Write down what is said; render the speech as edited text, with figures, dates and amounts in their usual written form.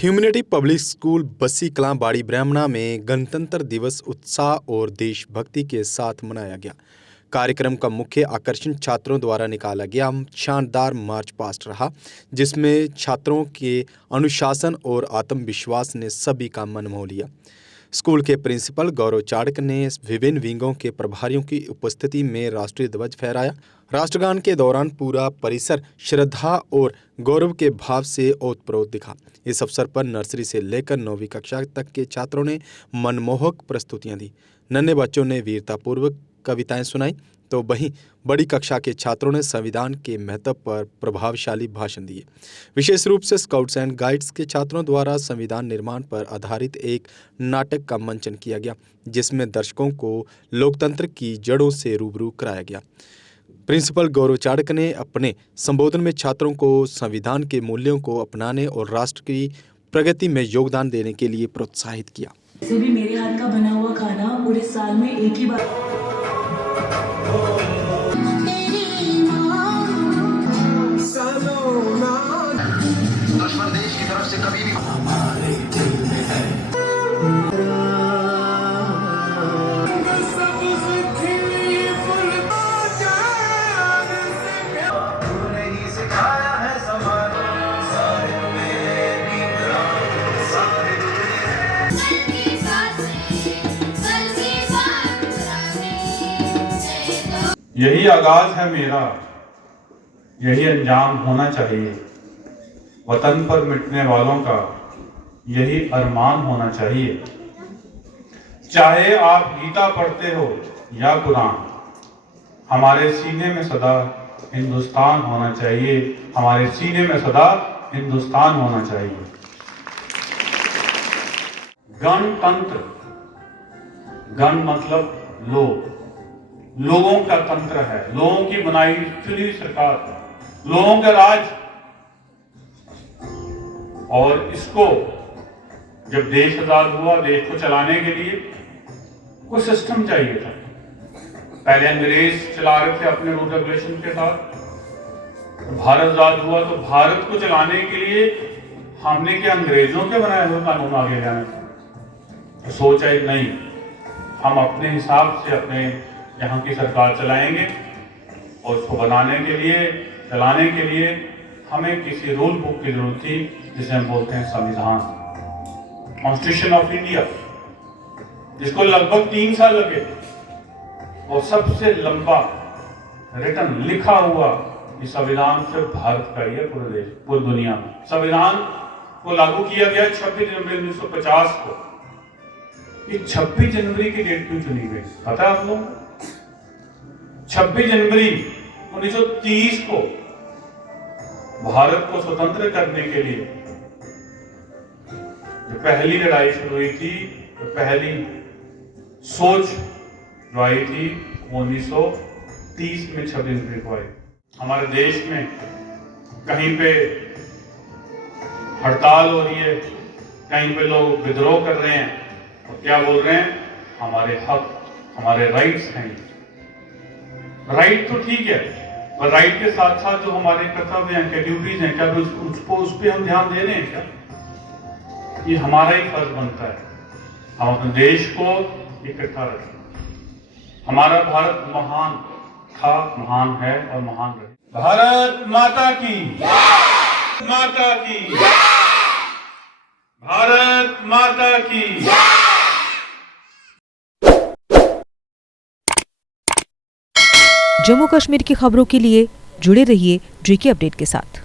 Humanity public school Bassi Kalan बाड़ी ब्राह्मणा में गणतंत्र दिवस उत्साह और देशभक्ति के साथ मनाया गया। कार्यक्रम का मुख्य आकर्षण छात्रों द्वारा निकाला गया शानदार मार्च पास्ट रहा, जिसमें छात्रों के अनुशासन और आत्मविश्वास ने सभी का मन मोह लिया। स्कूल के प्रिंसिपल गौरव चाड़क ने विभिन्न विंगों के प्रभारियों की उपस्थिति में राष्ट्रीय ध्वज फहराया। राष्ट्रगान के दौरान पूरा परिसर श्रद्धा और गौरव के भाव से ओतप्रोत दिखा। इस अवसर पर नर्सरी से लेकर 9वीं कक्षा तक के छात्रों ने मनमोहक प्रस्तुतियां दी। नन्हे बच्चों ने वीरतापूर्वक कविताएं सुनाई, तो वहीं बड़ी कक्षा के छात्रों ने संविधान के महत्व पर प्रभावशाली भाषण दिए। विशेष रूप से स्काउट्स एंड गाइड्स के छात्रों द्वारा संविधान निर्माण पर आधारित एक नाटक का मंचन किया गया, जिसमें दर्शकों को लोकतंत्र की जड़ों से रूबरू कराया गया। प्रिंसिपल गौरव चाड़क ने अपने संबोधन में छात्रों को संविधान के मूल्यों को अपनाने और राष्ट्र की प्रगति में योगदान देने के लिए प्रोत्साहित किया। वैसे भी मेरे हाथ का बना हुआ खाना पूरे साल में एक ही बार दुश्मन देश की तरफ से कभी भी हमारे दिल में है। यही आगाज है मेरा, यही अंजाम होना चाहिए। वतन पर मिटने वालों का यही अरमान होना चाहिए। चाहे आप गीता पढ़ते हो या कुरान, हमारे सीने में सदा हिंदुस्तान होना चाहिए। हमारे सीने में सदा हिंदुस्तान होना चाहिए। गणतंत्र, गण मतलब लोग, लोगों का तंत्र है, लोगों की बनाई चुनी हुई सरकार है, लोगों का राज। और इसको जब देश आजाद हुआ, देश को चलाने के लिए कोई सिस्टम चाहिए था। पहले अंग्रेज चला रहे थे अपने रूल रेगुलेशन के साथ। भारत आजाद हुआ तो भारत को चलाने के लिए हमने क्या अंग्रेजों के बनाए हुए कानून आगे जाने तो सोचा ही नहीं, हम अपने हिसाब से अपने यहाँ की सरकार चलाएंगे। और उसको बनाने के लिए, चलाने के लिए हमें किसी रूल बुक की जरूरत थी, जिसे हम बोलते हैं संविधान, कॉन्स्टिट्यूशन ऑफ इंडिया, जिसको लगभग 3 साल लगे। और सबसे लंबा रिटन लिखा हुआ ये संविधान सिर्फ भारत का ही है, पूरे देश, पूरी दुनिया में। संविधान को लागू किया गया 26 जनवरी 1950 को। ये 26 जनवरी की डेट क्यों चुनी गई पता है आप लोग? 26 जनवरी 1930 को भारत को स्वतंत्र करने के लिए जो पहली लड़ाई शुरू हुई थी, तो पहली सोच जो आई थी 1930 में 26 जनवरी को आई। हमारे देश में कहीं पे हड़ताल हो रही है, कहीं पे लोग विद्रोह कर रहे हैं और क्या बोल रहे हैं, हमारे हक, हमारे राइट्स हैं। राइट तो ठीक है, पर राइट के साथ साथ जो हमारे कर्तव्य हैं, क्या ड्यूटीज हैं, क्या उस पर हम ध्यान दे रहे हैं क्या? ये हमारा ही फर्ज बनता है, हम अपने देश को इकट्ठा रखें। हमारा भारत महान था, महान है और महान रहे। भारत माता की, माता की, भारत माता की। जम्मू कश्मीर की खबरों के लिए जुड़े रहिए JK अपडेट के साथ।